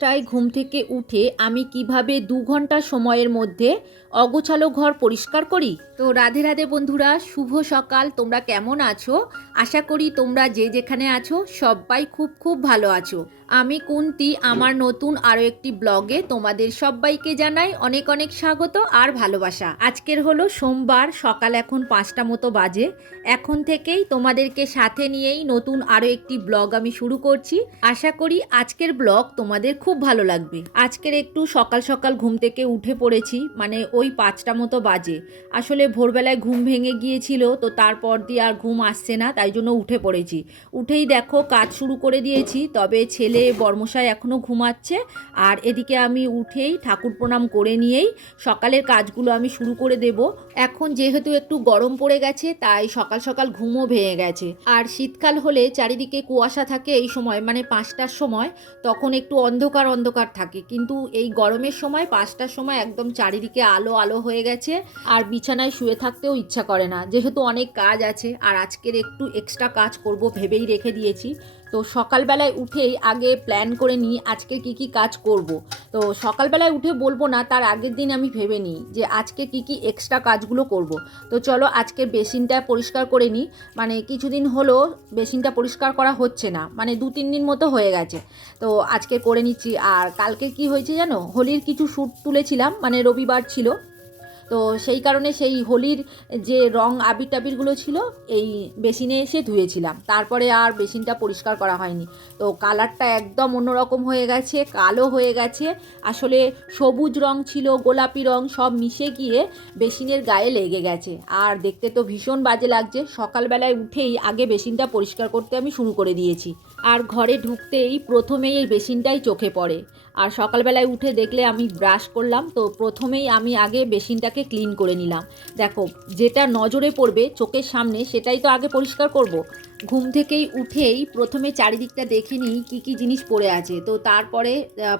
পাঁচটায় ঘুম থেকে উঠে আমি কীভাবে দু ঘণ্টা সময়ের মধ্যে অগোছালো ঘর পরিষ্কার করি? তো রাধে রাধে বন্ধুরা, শুভ সকাল। তোমরা কেমন আছো? আশা করি তোমরা যে যেখানে আছো, সবাই খুব খুব ভালো আছো। আমি কুন্তি, আমার নতুন আরও একটি ব্লগে তোমাদের সবাইকে জানাই অনেক অনেক স্বাগত আর ভালোবাসা। আজকের হলো সোমবার, সকাল এখন পাঁচটা মতো বাজে। এখন থেকেই তোমাদেরকে সাথে নিয়েই নতুন আরও একটি ব্লগ আমি শুরু করছি। আশা করি আজকের ব্লগ তোমাদের খুব ভালো লাগবে। আজকের একটু সকাল সকাল ঘুম থেকে উঠে পড়েছি মানে ওই পাঁচটা মতো বাজে। আসলে ভোরবেলায় ঘুম ভেঙে গিয়েছিল, তো তারপর দিয়ে আর ঘুম আসছে না, তাই জন্য উঠে পড়েছি। উঠেই দেখো কাজ শুরু করে দিয়েছি, তবে ছেলে বর্মশাই এখনও ঘুমাচ্ছে, আর এদিকে আমি উঠেই ঠাকুর প্রণাম করে নিয়েই সকালের কাজগুলো আমি শুরু করে দেব। এখন যেহেতু একটু গরম পড়ে গেছে, তাই সকাল সকাল ঘুমও ভেঙে গেছে। আর শীতকাল হলে চারিদিকে কুয়াশা থাকে এই সময় মানে পাঁচটার সময়, তখন একটু অন্ধকার অন্ধকার থাকে। কিন্তু এই গরমের সময় পাঁচটার সময় একদম চারিদিকে আলো আলো হয়ে গেছে, আর বিছানায় শুয়ে থাকতেও ইচ্ছা করে না। যেহেতু অনেক কাজ আছে, আর আজকের একটু এক্সট্রা কাজ করব ভেবেই রেখে দিয়েছি। তো সকালবেলায় উঠেই আগে প্ল্যান করে নিই আজকে কি কি কাজ করব। তো সকালবেলায় উঠে বলব না, তার আগের দিন আমি ভেবে নিই যে আজকে কি কি এক্সট্রা কাজগুলো করব। তো চলো আজকে বেসিনটা পরিষ্কার করে নিই। মানে কিছুদিন হলো বেসিনটা পরিষ্কার করা হচ্ছে না মানে দু, তিন দিন মতো হয়ে গেছে। তো আজকে করে নিচ্ছি। আর কালকে কি হয়েছে জানো? হোলির কিছু শ্যুট তুলেছিলাম মানে রবিবার ছিল। তো সেই কারণে সেই হোলির যে রং আবির টাবিরগুলো ছিল, এই বেসিনে এসে ধুয়েছিলাম। তারপরে আর বেসিনটা পরিষ্কার করা হয়নি। তো কালারটা একদম অন্যরকম হয়ে গেছে, কালো হয়ে গেছে। আসলে সবুজ রং ছিল, গোলাপি রং সব মিশে গিয়ে বেসিনের গায়ে লেগে গেছে। আর দেখতে তো ভীষণ বাজে লাগছে। সকালবেলায় উঠেই আগে বেসিনটা পরিষ্কার করতে আমি শুরু করে দিয়েছি। আর ঘরে ঢুকতেই প্রথমেই এই বেসিনটাই চোখে পড়ে আর সকালবেলায় উঠে দেখলে আমি ব্রাশ করলাম, তো প্রথমেই আমি আগে বেসিনটাকে ক্লিন করে নিলাম দেখো, যেটা নজরে পড়বে চোখের সামনে, সেটাই তো আগে পরিষ্কার করব। ঘুম থেকেই উঠেই প্রথমে চারিদিকটা দেখে নিই কী কী জিনিস পড়ে আছে। তো তারপরে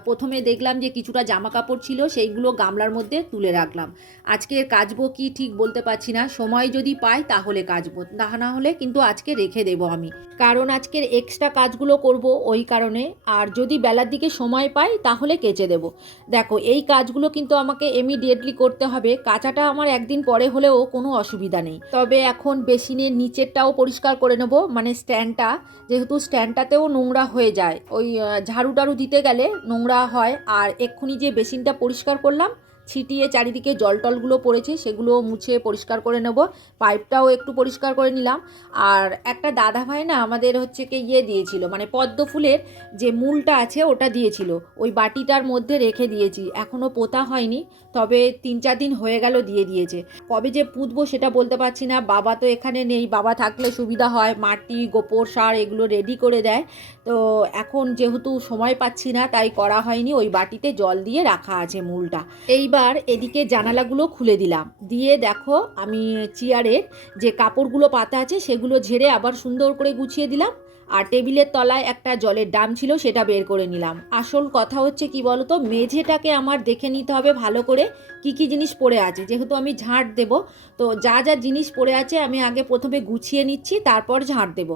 প্রথমে দেখলাম যে কিছুটা জামা কাপড় ছিল, সেইগুলো গামলার মধ্যে তুলে রাখলাম। আজকে কাচবো কি ঠিক বলতে পারছি না, সময় যদি পাই তাহলে কাচবো না না হলে কিন্তু আজকে রেখে দেবো আমি। কারণ আজকের এক্সট্রা কাজগুলো করব ওই কারণে, আর যদি বেলার দিকে সময় পাই তাহলে কেচে দেব। দেখো, এই কাজগুলো কিন্তু আমাকে ইমিডিয়েটলি করতে হবে, কাঁচাটা আমার একদিন পরে হলেও কোনো অসুবিধা নেই। তবে এখন বেসিনের নিচেরটাও পরিষ্কার করে নেব মানে স্ট্যান্ডটা যেহেতু স্ট্যান্ডটাতেও নোংরা হয়ে যায়। ওই ঝাড়ু টাড়ু দিতে গেলে নোংরা হয়। আর এক্ষুনি যে বেসিনটা পরিষ্কার করলাম, ছিটিয়ে চারিদিকে জল টলগুলো পড়েছে সেগুলো মুছে পরিষ্কার করে নেব। পাইপটাও একটু পরিষ্কার করে নিলাম। আর একটা দাদা ভাই না আমাদের হচ্ছে কি ইয়ে দিয়েছিল মানে পদ্ম ফুলের যে মূলটা আছে ওটা দিয়েছিল। ওই বাটিটার মধ্যে রেখে দিয়েছি। এখনও পোতা হয়নি। তবে তিন চার দিন হয়ে গেল দিয়ে দিয়েছে। কবে যে পুঁতবো সেটা বলতে পারছি না। বাবা তো এখানে নেই। বাবা থাকলে সুবিধা হয়। মাটি, গোবর, সার এগুলো রেডি করে দেয়। তো এখন যেহেতু সময় পাচ্ছি না, তাই করা হয়নি। ওই বাটিতে জল দিয়ে রাখা আছে মূলটা। এইবার এদিকে জানালাগুলো খুলে দিলাম। দিয়ে দেখো, আমি চেয়ারের যে কাপড়গুলো পাতা আছে, সেগুলো ঝেড়ে আবার সুন্দর করে গুছিয়ে দিলাম। আর টেবিলের তলায় একটা জলের ডাম ছিল, সেটা বের করে নিলাম। আসল কথা হচ্ছে কি বলতো, মেঝেটাকে আমার দেখে নিতে হবে ভালো করে, কি কি জিনিস পড়ে আছে। যেহেতু আমি ঝাঁট দেব, তো যা যা জিনিস পড়ে আছে আমি আগে প্রথমে গুছিয়ে নিচ্ছি, তারপর ঝাঁট দেব।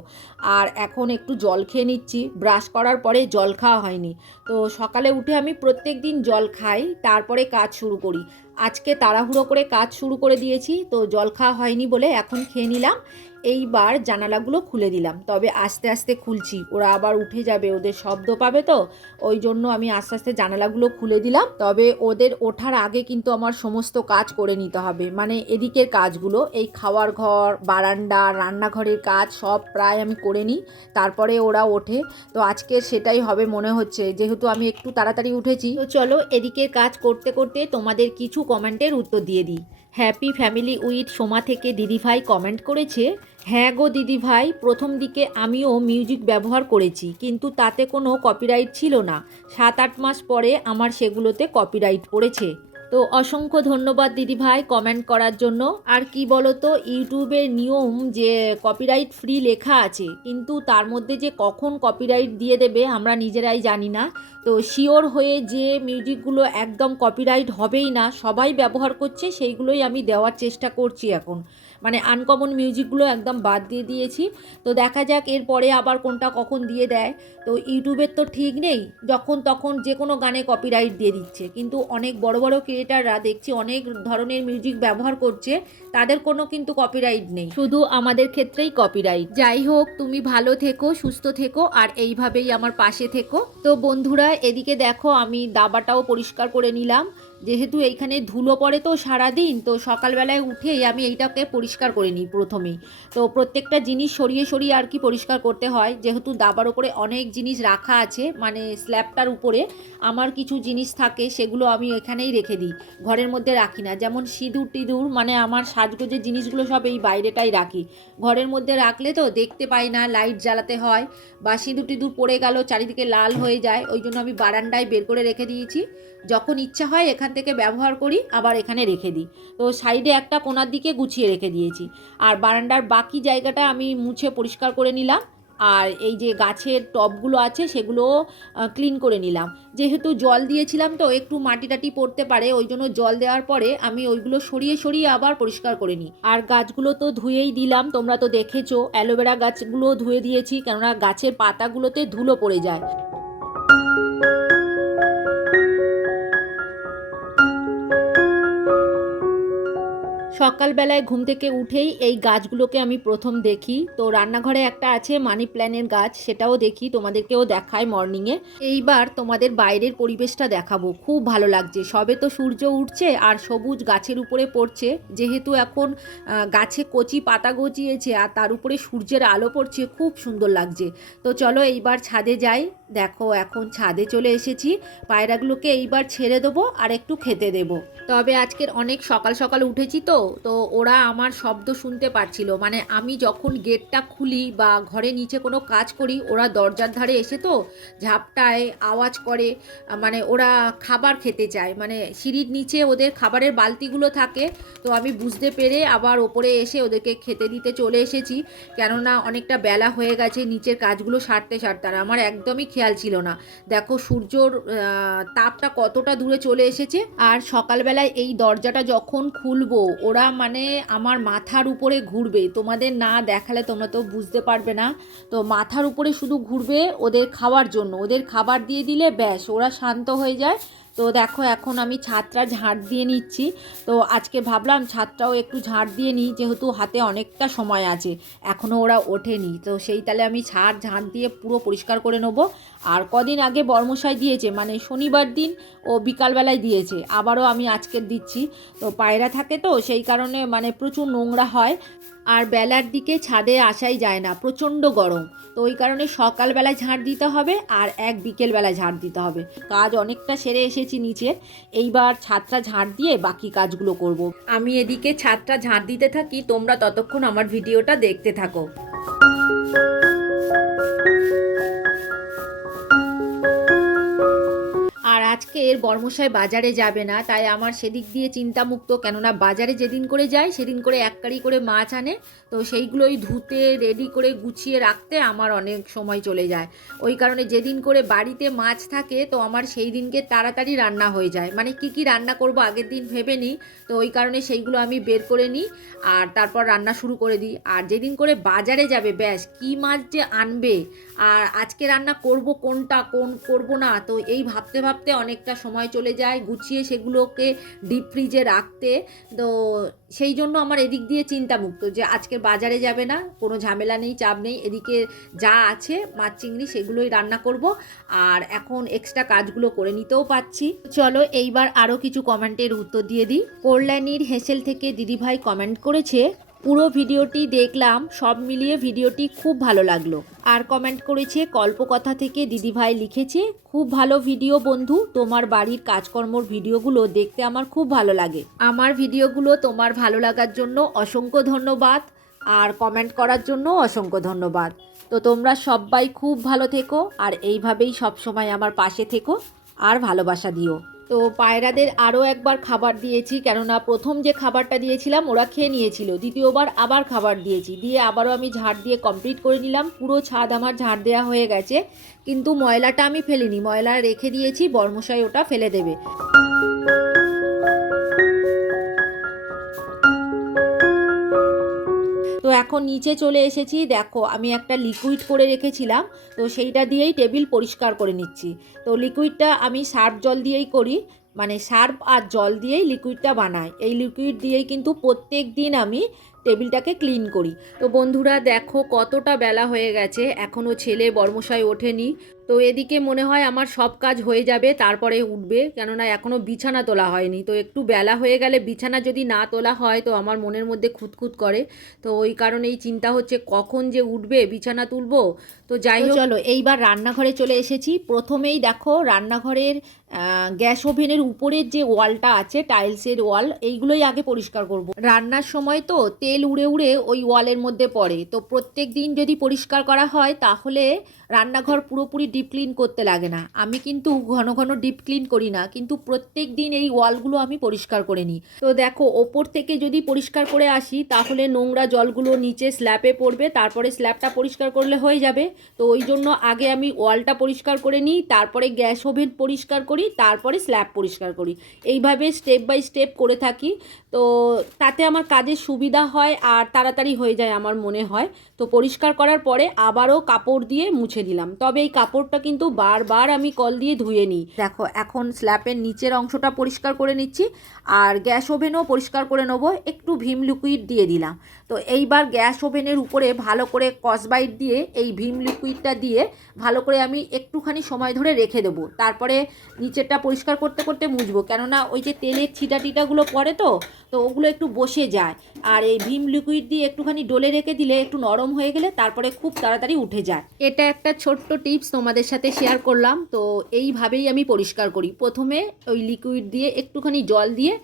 আর এখন একটু জল খেয়ে নিচ্ছি। ব্রাশ করার পরে জল খাওয়া হয়নি। তো সকালে উঠে আমি প্রত্যেক দিন জল খাই, তারপরে কাজ শুরু করি। আজকে তাড়াহুড়ো করে কাজ শুরু করে দিয়েছি, তো জল খাওয়া হয়নি বলে এখন খেয়ে নিলাম। এইবার জানালাগুলো খুলে দিলাম। তবে আস্তে আস্তে খুলছি। ওরা আবার উঠে যাবে, ওদের শব্দ পাবে তো? ওই জন্য আমি আস্তে আস্তে জানালাগুলো খুলে দিলাম। তবে ওদের ওঠার আগে কিন্তু আমার সমস্ত কাজ করে নিতে হবে। মানে এদিকের কাজগুলো, এই খাওয়ার ঘর, বারান্দা, রান্নাঘরের কাজ সব প্রায় আমি করে নিই। তারপরে ওরা ওঠে। তো আজকে সেটাই হবে মনে হচ্ছে। যেহেতু আমি একটু তাড়াতাড়ি উঠেছি, তো চলো এদিকের কাজ করতে করতে তোমাদের কিছু কমেন্টের উত্তর দিয়ে দিই। হ্যাপি ফ্যামিলি উইথ সোমা থেকে দিদিভাই কমেন্ট করেছে হ্যাঁ গো দিদিভাই, প্রথম দিকে আমিও মিউজিক ব্যবহার করেছি, কিন্তু তাতে কোনো কপিরাইট ছিল না। সাত আট মাস পরে আমার সেগুলোতে কপিরাইট পড়েছে। তো অসংখ্য ধন্যবাদ দিদিভাই কমেন্ট করার জন্য। আর কি বলতো ইউটিউবের নিয়ম যে কপিরাইট ফ্রি লেখা আছে, কিন্তু তার মধ্যে যে কখন কপিরাইট দিয়ে দেবে আমরা নিজেরাই জানি না। তো শিওর হয়ে যে মিউজিকগুলো একদম কপিরাইট হবেই না, সবাই ব্যবহার করছে, সেইগুলোই আমি দেওয়ার চেষ্টা করছি এখন। মানে আনকমন মিউজিকগুলো একদম বাদ দিয়ে দিয়েছি। তো দেখা যাক এরপরে আবার কোনটা কখন দিয়ে দেয়। তো ইউটিউবের তো ঠিক নেই, যখন তখন যে কোনো গানে কপিরাইট দিয়ে দিচ্ছে। কিন্তু অনেক বড় বড় ক্রিয়েটাররা দেখছি, অনেক ধরনের মিউজিক ব্যবহার করছে, তাদের কোনো কিন্তু কপিরাইট নেই। শুধু আমাদের ক্ষেত্রেই কপিরাইট যাই হোক, তুমি ভালো থেকো, সুস্থ থেকো, আর এইভাবেই আমার পাশে থেকো। তো বন্ধুরা, এদিকে দেখো আমি দাবাটাও পরিষ্কার করে নিলাম। যেহেতু এইখানে ধুলো পড়ে তো সারাদিন, তো সকালবেলায় উঠেই আমি এইটাকে পরিষ্কার করে নিই প্রথমেই। তো প্রত্যেকটা জিনিস সরিয়ে সরিয়ে আর কি পরিষ্কার করতে হয়। যেহেতু দাবার উপরে অনেক জিনিস রাখা আছে মানে স্ল্যাবটার উপরে আমার কিছু জিনিস থাকে, সেগুলো আমি এখানেই রেখে দিই। ঘরের মধ্যে রাখি না। যেমন সিঁদুর টিঁদুর মানে আমার সাজগোজের জিনিসগুলো সব এই বাইরেটাই রাখি। ঘরের মধ্যে রাখলে তো দেখতে পাই না, লাইট জ্বালাতে হয়, বা সিঁদুর টিঁদুর পড়ে গেল, চারিদিকে লাল হয়ে যায়, ওই জন্য আমি বারান্দায় বের করে রেখে দিয়েছি। যখন ইচ্ছা হয় এখান থেকে ব্যবহার করি, আবার এখানে রেখে দিই। তো সাইডে একটা কোনার দিকে গুছিয়ে রেখে দিয়েছি। আর বারান্দার বাকি জায়গাটা আমি মুছে পরিষ্কার করে নিলাম। আর এই যে গাছের টবগুলো আছে, সেগুলো ক্লিন করে নিলাম। যেহেতু জল দিয়েছিলাম তো একটু মাটি টাটি পড়তে পারে, ওই জন্য জল দেওয়ার পরে আমি ওইগুলো সরিয়ে সরিয়ে আবার পরিষ্কার করে নিই। আর গাছগুলো তো ধুয়েই দিলাম, তোমরা তো দেখেছ, অ্যালোভেরা গাছগুলো ধুয়ে দিয়েছি, কেননা গাছের পাতাগুলোতে ধুলো পড়ে যায়। সকালবেলায় ঘুম থেকে উঠেই এই গাছগুলোকে আমি প্রথম দেখি। তো রান্নাঘরে একটা আছে মানি প্ল্যানের গাছ, সেটাও দেখি, তোমাদেরকেও দেখায় মর্নিংয়ে এইবার তোমাদের বাইরের পরিবেশটা দেখাবো, খুব ভালো লাগছে। সবে তো সূর্য উঠছে আর সবুজ গাছের উপরে পড়ছে, যেহেতু এখন গাছে কচি পাতা গজিয়েছে আর তার উপরে সূর্যের আলো পড়ছে, খুব সুন্দর লাগছে। তো চলো এইবার ছাদে যাই। দেখো এখন ছাদে চলে এসেছি, পায়রাগুলোকে এইবার ছেড়ে দেবো আর একটু খেতে দেবো। তবে আজকের অনেক সকাল সকাল উঠেছি তো তো ওরা আমার শব্দ শুনতে পাচ্ছিল মানে আমি যখন গেটটা খুলি বা ঘরে নিচে কোনো কাজ করি, ওরা দরজার ধারে এসে তো ঝাপটায় আওয়াজ করে মানে ওরা খাবার খেতে চায়। মানে সিঁড়ির নিচে ওদের খাবারের বালতিগুলো থাকে, তো আমি বুঝতে পেরে আবার ওপরে এসে ওদেরকে খেতে দিতে চলে এসেছি। কেননা অনেকটা বেলা হয়ে গেছে, নিচের কাজগুলো সারতে সারতে আর আমার একদমই খেয়াল ছিল না। দেখো সূর্যর তাপটা কতটা দূরে চলে এসেছে, আর সকালবেলায় এই দরজাটা যখন খুলবো ওরা মানে আমার মাথার উপরে ঘুরবে। তোমাদের না দেখালে তোমরা তো বুঝতে পারবে না। তো মাথার উপরে শুধু ঘুরবে ওদের খাওয়ার জন্য। ওদের খাবার দিয়ে দিলে ব্যাস, ওরা শান্ত হয়ে যায়। তো দেখো এখন আমি ছাদটা ঝাড় দিয়ে নিচ্ছি। তো আজকে ভাবলাম ছাদটাও একটু ঝাড় দিয়ে নিই, যেহেতু হাতে অনেকটা সময় আছে এখনও ওরা ওঠেনি। তো সেই তালে আমি ছাদ ঝাড় দিয়ে পুরো পরিষ্কার করে নেব। আর কদিন আগে বর্মশাই দিয়েছে মানে শনিবার দিন ও বিকালবেলায় দিয়েছে, আবারও আমি আজকের দিচ্ছি। তো পায়রা থাকে তো, সেই কারণে মানে প্রচুর নোংরা হয়। আর বেলার দিকে ছাদে আসাই যায় না, প্রচণ্ড গরম। তো ওই কারণে সকালবেলায় ঝাঁট দিতে হবে আর এক বিকেলবেলায় ঝাঁট দিতে হবে। কাজ অনেকটা সেরে এসেছি নিচে। এইবার ছাদটা ঝাঁট দিয়ে বাকি কাজগুলো করব। আমি এদিকে ছাদটা ঝাঁট দিতে থাকি, তোমরা ততক্ষণ আমার ভিডিওটা দেখতে থাকো। এর বর্মশাই বাজারে যাবে না, তাই আমার সেদিক দিয়ে চিন্তামুক্ত। কেননা বাজারে যেদিন করে যায়, সেদিন করে এক কারি করে মাছ আনে। তো সেইগুলোই ধুতে রেডি করে গুছিয়ে রাখতে আমার অনেক সময় চলে যায়। ওই কারণে যেদিন করে বাড়িতে মাছ থাকে, তো আমার সেই দিনকে তাড়াতাড়ি রান্না হয়ে যায়। মানে কি কি রান্না করব আগের দিন ভেবে নিই, তো ওই কারণে সেইগুলো আমি বের করে নিই আর তারপর রান্না শুরু করে দিই। আর যেদিন করে বাজারে যাবে, ব্যাস, কি মাছ যে আনবে? আর আজকে রান্না করব কোনটা, কোন, করব না? তো এই ভাবতে ভাবতে অনেকটা সময় চলে যায় গুছিয়ে সেগুলোকে ডিপ ফ্রিজে রাখতে। তো সেই জন্য আমার এদিক দিয়ে চিন্তামুক্ত যে আজকে বাজারে যাবে না, কোনো ঝামেলা নেই, চাপ নেই। এদিকে যা আছে, মাছ, চিংড়ি সেগুলোই রান্না করব। আর এখন এক্সট্রা কাজগুলো করে নিতেও পাচ্ছি চলো এইবার আরও কিছু কমেন্টের উত্তর দিয়ে দিই। কল্যাণীর হেসেল থেকে দিদিভাই কমেন্ট করেছে পুরো ভিডিওটি দেখলাম, সব মিলিয়ে ভিডিওটি খুব ভালো লাগল। আর কমেন্ট করেছে কল্পকথা থেকে দিদিভাই লিখেছে, খুব ভালো ভিডিও বন্ধু, তোমার বাড়ির কাজকর্মর ভিডিওগুলো দেখতে আমার খুব ভালো লাগে। আমার ভিডিওগুলো তোমার ভালো লাগার জন্য অসংখ্য ধন্যবাদ, আর কমেন্ট করার জন্য অসংখ্য ধন্যবাদ। তো তোমরা সবাই খুব ভালো থেকো, আর এইভাবেই সবসময় আমার পাশে থেকো, আর ভালোবাসা দিও। তো পায়রাদের আরও একবার খাবার দিয়েছি, কেননা প্রথম যে খাবারটা দিয়েছিলাম ওরা খেয়ে নিয়েছিল, দ্বিতীয়বার আবার খাবার দিয়েছি। দিয়ে আবারও আমি ঝাড় দিয়ে কমপ্লিট করে নিলাম, পুরো ছাদ আমার ঝাড় দেওয়া হয়ে গেছে, কিন্তু ময়লাটা আমি ফেলিনি, ময়লা রেখে দিয়েছি, বর্মশাই ওটা ফেলে দেবে। এখন নিচে চলে এসেছি। দেখো, আমি একটা লিকুইড করে রেখেছিলাম, তো সেইটা দিয়েই টেবিল পরিষ্কার করে নিচ্ছি। তো লিকুইডটা আমি সার্ফ জল দিয়েই করি মানে সার্ফ আর জল দিয়েই লিকুইডটা বানাই। এই লিকুইড দিয়েই কিন্তু প্রত্যেক দিন আমি টেবিলটাকে ক্লিন করি। তো বন্ধুরা দেখো কতটা বেলা হয়ে গেছে এখনও ছেলে বর্মশাই ওঠেনি। তো এদিকে মনে হয় আমার সব কাজ হয়ে যাবে তারপরে উঠবে কেননা এখনও বিছানা তোলা হয়নি। তো একটু বেলা হয়ে গেলে বিছানা যদি না তোলা হয় তো আমার মনের মধ্যে খুঁতখুত করে। তো ওই কারণেই চিন্তা হচ্ছে কখন যে উঠবে বিছানা তুলবো? তো যাই হোক চলো এইবার রান্নাঘরে চলে এসেছি। প্রথমেই দেখো রান্নাঘরের গ্যাস ওভেনের উপরের যে ওয়ালটা আছে টাইলসের ওয়াল এইগুলোই আগে পরিষ্কার করব। রান্নার সময় তো তেল উড়ে উড়ে ওই ওয়ালের মধ্যে পড়ে। তো প্রত্যেক দিন যদি পরিষ্কার করা হয়, তাহলে রান্নাঘর পুরোপুরি ডিপ ক্লিন করতে লাগে না। আমি কিন্তু ঘন ঘন ডিপ ক্লিন করি না, কিন্তু প্রত্যেক দিন এই ওয়ালগুলো আমি পরিষ্কার করে নিই। তো দেখো, ওপর থেকে যদি পরিষ্কার করে আসি, তাহলে নোংরা জলগুলো নিচে স্ল্যাপে পড়বে, তারপরে স্ল্যাবটা পরিষ্কার করলে হয়ে যাবে। তো ওই জন্য আগে আমি ওয়ালটা পরিষ্কার করে নিই, তারপরে গ্যাস ওভেন পরিষ্কার করি, তারপরে স্ল্যাব পরিষ্কার করি। এইভাবে স্টেপ বাই স্টেপ করে থাকি। তো তাতে আমার কাজের সুবিধা হয় আর তাড়াতাড়ি হয়ে যায় আমার মনে হয়। তো পরিষ্কার করার পরে আবারও কাপড় দিয়ে মুছে দিলাম তবে এই কাপড়টা কিন্তু বারবার আমি কল দিয়ে ধুয়ে নিই। দেখো, এখন স্ল্যাপের নিচের অংশটা পরিষ্কার করে নিচ্ছি আর গ্যাস ওভেনও পরিষ্কার করে নেব। একটু ভীম লিকুইড দিয়ে দিলাম। তো এইবার গ্যাস ওভেনের উপরে ভালো করে কসবাইট দিয়ে, এই ভীম লিকুইডটা দিয়ে ভালো করে আমি একটুখানি সময় ধরে রেখে দেবো। তারপরে নিচেরটা পরিষ্কার করতে করতে মুছবো। কেননা ওই যে তেলের ছিটা টিটাগুলো পড়ে তো তো ওগুলো একটু বসে যায়। আর এই ভীম লিকুইড দিয়ে একটুখানি ডলে রেখে দিলে একটু নরম হয়ে গেলে তারপরে খুব তাড়াতাড়ি উঠে যায়। এটা একটা ছোট্ট টিপস তোমাদের সাথে শেয়ার করলাম। তো এইভাবেই আমি পরিষ্কার করি। প্রথমে ওই লিকুইড দিয়ে একটুখানি জল দিয়ে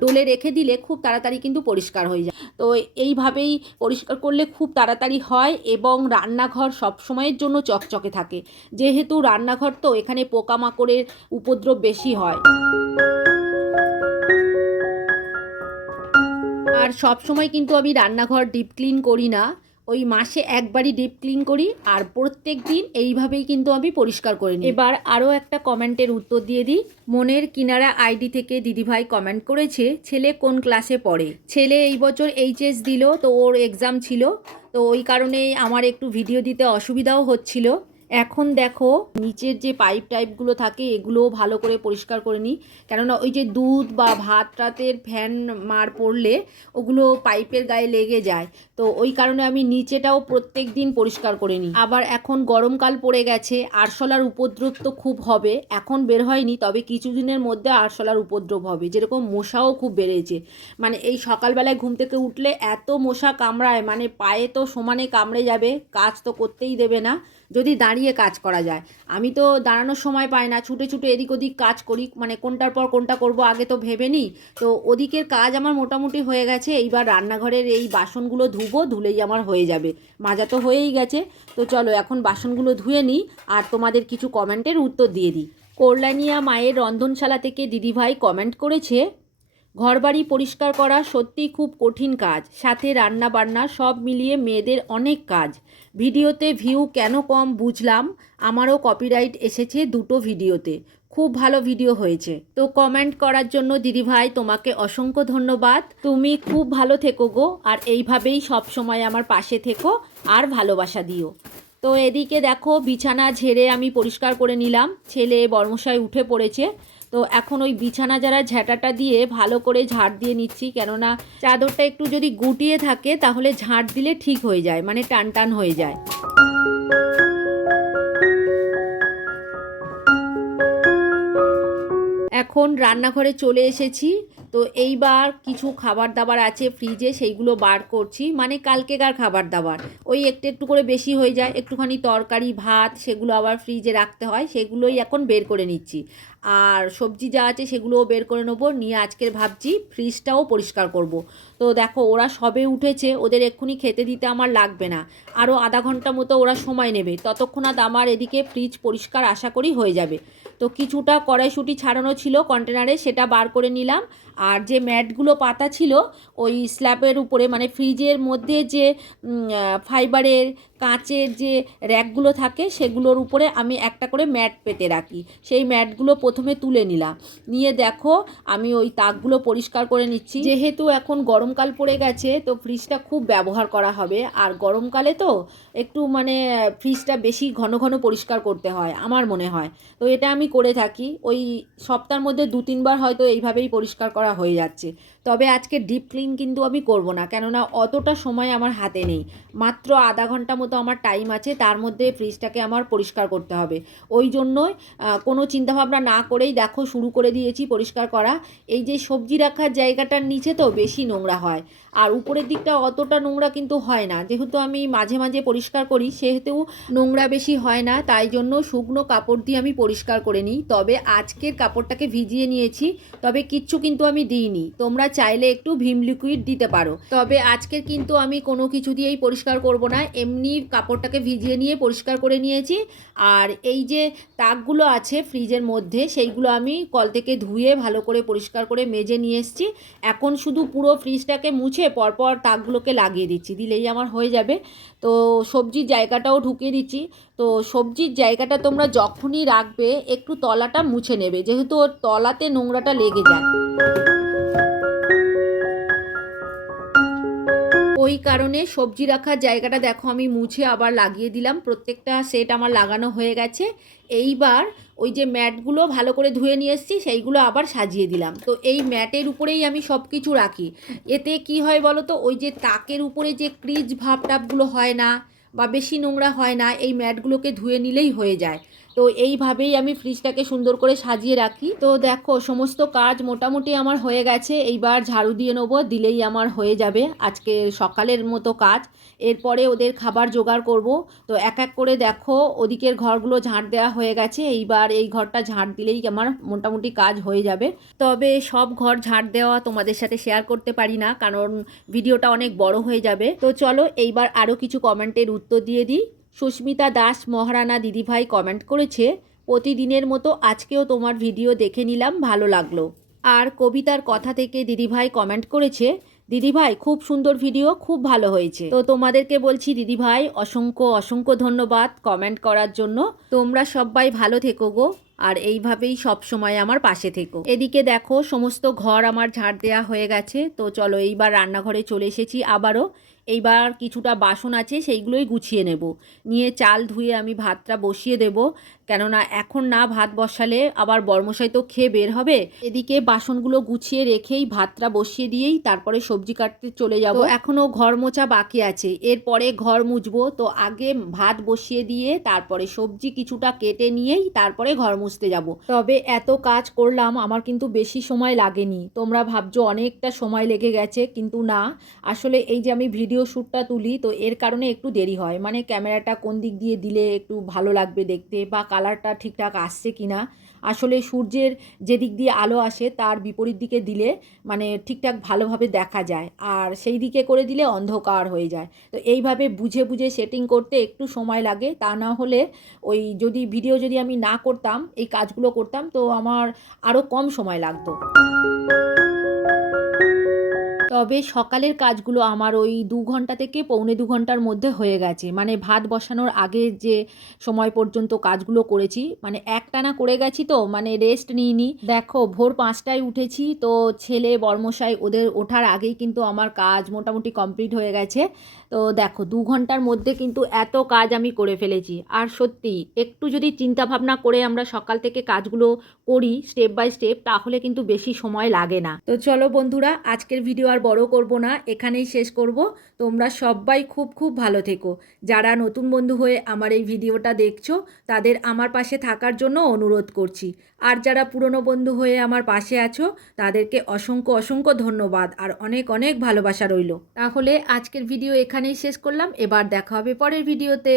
ডলে রেখে দিলে খুব তাড়াতাড়ি কিন্তু পরিষ্কার হয়ে যায়। তো এইভাবেই পরিষ্কার করলে খুব তাড়াতাড়ি হয় এবং রান্নাঘর সব সময়ের জন্য চকচকে থাকে। যেহেতু রান্নাঘর তো এখানে পোকামাকড়ের উপদ্রব বেশি হয়। আর সব সময় কিন্তু আমি রান্নাঘর ডিপ ক্লিন করি না। ওই মাসে একবারই ডিপ ক্লিন করি আর প্রত্যেক দিন এইভাবেই কিন্তু আমি পরিষ্কার করে নিই। এবার আরও একটা কমেন্টের উত্তর দিয়ে দিই। মনের কিনারা আইডি থেকে দিদিভাই কমেন্ট করেছে, ছেলে কোন ক্লাসে পড়ে? ছেলে এই বছর এইচএস দিল, তো ওর এক্সাম ছিল, তো ওই কারণেই আমার একটু ভিডিও দিতে অসুবিধাও হচ্ছিল। এখন দেখো, নিচের যে পাইপ টাইপগুলো থাকে, এগুলোও ভালো করে পরিষ্কার করে নিই। কেননা ওই যে দুধ বা ভাত টাতের ফ্যান মার পড়লে ওগুলো পাইপের গায়ে লেগে যায়। তো ওই কারণে আমি নিচেটাও প্রত্যেক দিন পরিষ্কার করে নিই। আবার এখন গরমকাল পড়ে গেছে, আরশোলার উপদ্রব তো খুব হবে। এখন বের হয়নি, তবে কিছুদিনের মধ্যে আরশোলার উপদ্রব হবে। যেরকম মশাও খুব বেড়েছে। মানে এই সকালবেলায় ঘুম থেকে উঠলে এত মশা কামড়ায় মানে পায়ে তো সমানে কামড়ে যাবে, কাজ তো করতেই দেবে না। যদি দাঁড়িয়ে কাজ করা যায়। আমি তো দাঁড়ানোর সময় পাই না, ছুটে ছুটে এদিক ওদিক কাজ করি মানে কোনটার পর কোনটা করব আগে তো ভেবে নিই। তো ওদিকের কাজ আমার মোটামুটি হয়ে গেছে, এইবার রান্নাঘরের এই বাসনগুলো ধুবো, ধুলেই আমার হয়ে যাবে। মাজা তো হয়েই গেছে। তো চলো এখন বাসনগুলো ধুয়ে নিই, আর তোমাদের কিছু কমেন্টের উত্তর দিয়ে দিই। কল্যাণিয়া মায়ের রন্ধনশালা থেকে দিদিভাই কমেন্ট করেছে, ঘরবাড়ি পরিষ্কার করা সত্যিই খুব কঠিন কাজ। সাথে রান্না বান্না সব মিলিয়ে মেয়েদের অনেক কাজ। ভিডিওতে ভিউ কেন কম বুঝলাম, আমারও কপিরাইট এসেছে দুটো ভিডিওতে। খুব ভালো ভিডিও হয়েছে। তো কমেন্ট করার জন্য দিদিভাই তোমাকে অসংখ্য ধন্যবাদ। তুমি খুব ভালো থেকো গো, আর এইভাবেই সব সময় আমার পাশে থেকো আর ভালোবাসা দিও। তো এদিকে দেখো, বিছানা ঝেড়ে আমি পরিষ্কার করে নিলাম। ছেলে বর্মশাই উঠে পড়েছে। তো এখন ওই বিছানা যারা ঝ্যাঁটাটা দিয়ে ভালো করে ঝাড় দিয়ে নিচ্ছি, কেননা চাদরটা একটু যদি গুটিয়ে থাকে তাহলে ঝাড় দিলে ঠিক হয়ে যায় মানে টান টান হয়ে যায়। এখন রান্নাঘরে চলে এসেছি। তো এইবার কিছু খাবার দাবার আছে ফ্রিজে সেইগুলো বার করছি। মানে কালকেকার খাবার দাবার ওই একটু একটু করে বেশি হয়ে যায়। একটুখানি তরকারি, ভাত, সেগুলো আবার ফ্রিজে রাখতে হয়। সেগুলোই এখন বের করে নিচ্ছি। আর সবজি যা আছে, সেগুলোও বের করে নেব। নিয়ে আজকের ভাবছি ফ্রিজটাও পরিষ্কার করব। তো দেখো, ওরা সবে উঠেছে। ওদের এক্ষুনি খেতে দিতে আমার লাগবে না। আরও আধা ঘণ্টা মতো ওরা সময় নেবে। ততক্ষণাৎ আমার এদিকে ফ্রিজ পরিষ্কার আশা করি হয়ে যাবে। তো কিছুটা কড়াইশুঁটি ছাড়ানো ছিল কন্টেনারে সেটা বার করে নিলাম। আর যে ম্যাটগুলো পাতা ছিল, ওই স্ল্যাবের উপরে মানে ফ্রিজের মধ্যে যে ফাইবারের কাঁচের যে র্যাকগুলো থাকে, সেগুলোর উপরে আমি একটা করে ম্যাট পেতে রাখি। সেই ম্যাটগুলো প্রথমে তুলে নিলাম। নিয়ে দেখো, আমি ওই তাকগুলো পরিষ্কার করে নিচ্ছি। যেহেতু এখন গরমকাল পড়ে গেছে, তো ফ্রিজটা খুব ব্যবহার করা হবে। আর গরমকালে তো একটু মানে ফ্রিজটা বেশি ঘন ঘন পরিষ্কার করতে হয়, আমার মনে হয়। তো এটা আমি করে থাকি। ওই সপ্তাহের মধ্যে দু তিনবার হয়তো এইভাবেই পরিষ্কার করা হয়ে যাচ্ছে। তবে আজকে ডিপ ক্লিন কিন্তু আমি করব না। কেননা অতটা সময় আমার হাতে নেই। মাত্র আধা ঘণ্টা মতো আমার টাইম আছে, তার মধ্যে ফ্রিজটাকে আমার পরিষ্কার করতে হবে। ওই জন্যই কোনো চিন্তাভাবনা না করেই দেখো শুরু করে দিয়েছি পরিষ্কার করা। এই যে সবজি রাখার জায়গাটার নিচে তো বেশি নোংরা হয়। আর উপরের দিকটা অতটা নোংরা কিন্তু হয় না। যেহেতু আমি মাঝে মাঝে পরিষ্কার করি, সেহেতু নোংরা বেশি হয় না। তাই জন্য শুকনো কাপড় দিয়ে আমি পরিষ্কার করে নিই। তবে আজকের কাপড়টাকে ভিজিয়ে নিয়েছি, তবে কিচ্ছু কিন্তু আমি দিইনি। তোমরা চাইলে একটু ভীম লিকুইড দিতে পারো। তবে আজকের কিন্তু আমি কোনো কিছু দিয়েই পরিষ্কার করব না। এমনি কাপড়টাকে ভিজিয়ে নিয়ে পরিষ্কার করে নিয়েছি। আর এই যে তাকগুলো আছে ফ্রিজের মধ্যে, সেইগুলো আমি কল থেকে ধুয়ে ভালো করে পরিষ্কার করে মেজে নিয়ে এসেছি। এখন শুধু পুরো ফ্রিজটাকে মুছে পরপর তাকগুলোকে লাগিয়ে দিচ্ছি। দিলেই আমার হয়ে যাবে। তো সবজির জায়গাটাও ঢুকিয়ে দিচ্ছি। তো সবজির জায়গাটা তোমরা যখনই রাখবে, একটু তলাটা মুছে নেবে। যেহেতু ওর তলাতে নোংরাটা লেগে যায়। ওই কারণে সবজি রাখার জায়গাটা দেখো আমি মুছে আবার লাগিয়ে দিলাম। প্রত্যেকটা সেট আমার লাগানো হয়ে গেছে। এইবার ওই যে ম্যাটগুলো ভালো করে ধুয়ে নিয়ে এসেছি, সেইগুলো আবার সাজিয়ে দিলাম। তো এই ম্যাটের উপরেই আমি সব কিছু রাখি। এতে কি হয় বলো তো ওই যে তাকের উপরে যে ক্রিজ ভাব টাপগুলো হয় না বা বেশি নোংরা হয় না, এই ম্যাটগুলোকে ধুয়ে নিলেই হয়ে যায়। তো এইভাবেই আমি ফ্রিজটাকে সুন্দর করে সাজিয়ে রাখি। তো দেখো, সমস্ত কাজ মোটামুটি আমার হয়ে গেছে। এইবার ঝাড়ু দিয়ে নেব, দিলেই আমার হয়ে যাবে আজকে সকালের মতো কাজ। এরপরে ওদের খাবার জোগাড় করব। তো এক এক করে দেখো, ওদিকের ঘরগুলো ঝাঁট দেওয়া হয়ে গেছে। এইবার এই ঘরটা ঝাঁট দিলেই আমার মোটামুটি কাজ হয়ে যাবে। তবে সব ঘর ঝাঁট দেওয়া তোমাদের সাথে শেয়ার করতে পারি না, কারণ ভিডিওটা অনেক বড় হয়ে যাবে। তো চলো, এইবার আরও কিছু কমেন্টের উত্তর দিয়ে দিই। সুস্মিতা দাস, মহারানা দিদিভাই কমেন্ট করেছে, প্রতিদিনের মতো আজকেও তোমার ভিডিও দেখে নিলাম, ভালো লাগল। আর কবিতার কথা থেকে দিদিভাই কমেন্ট করেছে, দিদিভাই, খুব সুন্দর ভিডিও খুব ভালো হয়েছে। তো তোমাদেরকে বলছি, দিদিভাই, অসংখ্য অসংখ্য ধন্যবাদ কমেন্ট করার জন্য। তোমরা সবাই ভালো থেকো গো। আর এইভাবেই সব সময় আমার পাশে থেকো। এদিকে দেখো সমস্ত ঘর আমার ঝাড় দেওয়া হয়ে গেছে। তো চলো এইবার রান্নাঘরে চলে এসেছি আবারও। এইবার কিছুটা বাসন আছে সেইগুলোই গুছিয়ে নেব। নিয়ে চাল ধুয়ে আমি ভাতটা বসিয়ে দেব। কেননা এখন না ভাত বসালে আবার বর্মশাই তো খেয়ে বের হবে। এদিকে বাসনগুলো গুছিয়ে রেখেই ভাতটা বসিয়ে দিয়েই তারপরে সবজি কাটতে চলে যাব। এখনও ঘর মোচা বাকি আছে। এরপরে ঘর মুছবো। তো আগে ভাত বসিয়ে দিয়ে তারপরে সবজি কিছুটা কেটে নিয়েই তারপরে ঘর মুছতে যাব। তবে এত কাজ করলাম, আমার কিন্তু বেশি সময় লাগেনি। তোমরা ভাবছ অনেকটা সময় লেগে গেছে, কিন্তু না। আসলে এই যে আমি ভিডিও শ্যুটটা তুলি, তো এর কারণে একটু দেরি হয়। মানে ক্যামেরাটা কোন দিক দিয়ে দিলে একটু ভালো লাগবে দেখতে, বা কালারটা ঠিকঠাক আসছে কি না আসলে সূর্যের যে দিক দিয়ে আলো আসে, তার বিপরীত দিকে দিলে মানে ঠিকঠাক ভালোভাবে দেখা যায়। আর সেই দিকে করে দিলে অন্ধকার হয়ে যায়। তো এইভাবে বুঝে বুঝে সেটিং করতে একটু সময় লাগে। তা না হলে ওই যদি ভিডিও যদি আমি না করতাম এই কাজগুলো করতাম তো আমার আরও কম সময় লাগতো। তবে সকালের কাজগুলো আমার ওই দু ঘণ্টা থেকে পৌনে দু ঘণ্টার মধ্যে হয়ে গেছে। মানে ভাত বসানোর আগে যে সময় পর্যন্ত কাজগুলো করেছি মানে একটানা করে গেছি তো মানে রেস্ট নিইনি। দেখো, ভোর পাঁচটায় উঠেছি তো ছেলে বর্মশাই ওদের ওঠার আগেই কিন্তু আমার কাজ মোটামুটি কমপ্লিট হয়ে গেছে। তো দেখো, দু ঘণ্টার মধ্যে কিন্তু এত কাজ আমি করে ফেলেছি। আর সত্যি, একটু যদি চিন্তা ভাবনা করে আমরা সকাল থেকে কাজগুলো করি স্টেপ বাই স্টেপ তাহলে কিন্তু বেশি সময় লাগে না। তো চলো বন্ধুরা, আজকের ভিডিও আর বড় করব না, এখানেই শেষ করব। তোমরা সবাই খুব খুব ভালো থেকো। যারা নতুন বন্ধু হয়ে আমার এই ভিডিওটা দেখছ, তাদের আমার পাশে থাকার জন্য অনুরোধ করছি। আর যারা পুরনো বন্ধু হয়ে আমার পাশে আছো, তাদেরকে অসংখ্য অসংখ্য ধন্যবাদ আর অনেক অনেক ভালোবাসা রইল। তাহলে আজকের ভিডিও এখানেই শেষ করলাম। এবার দেখা হবে পরের ভিডিওতে।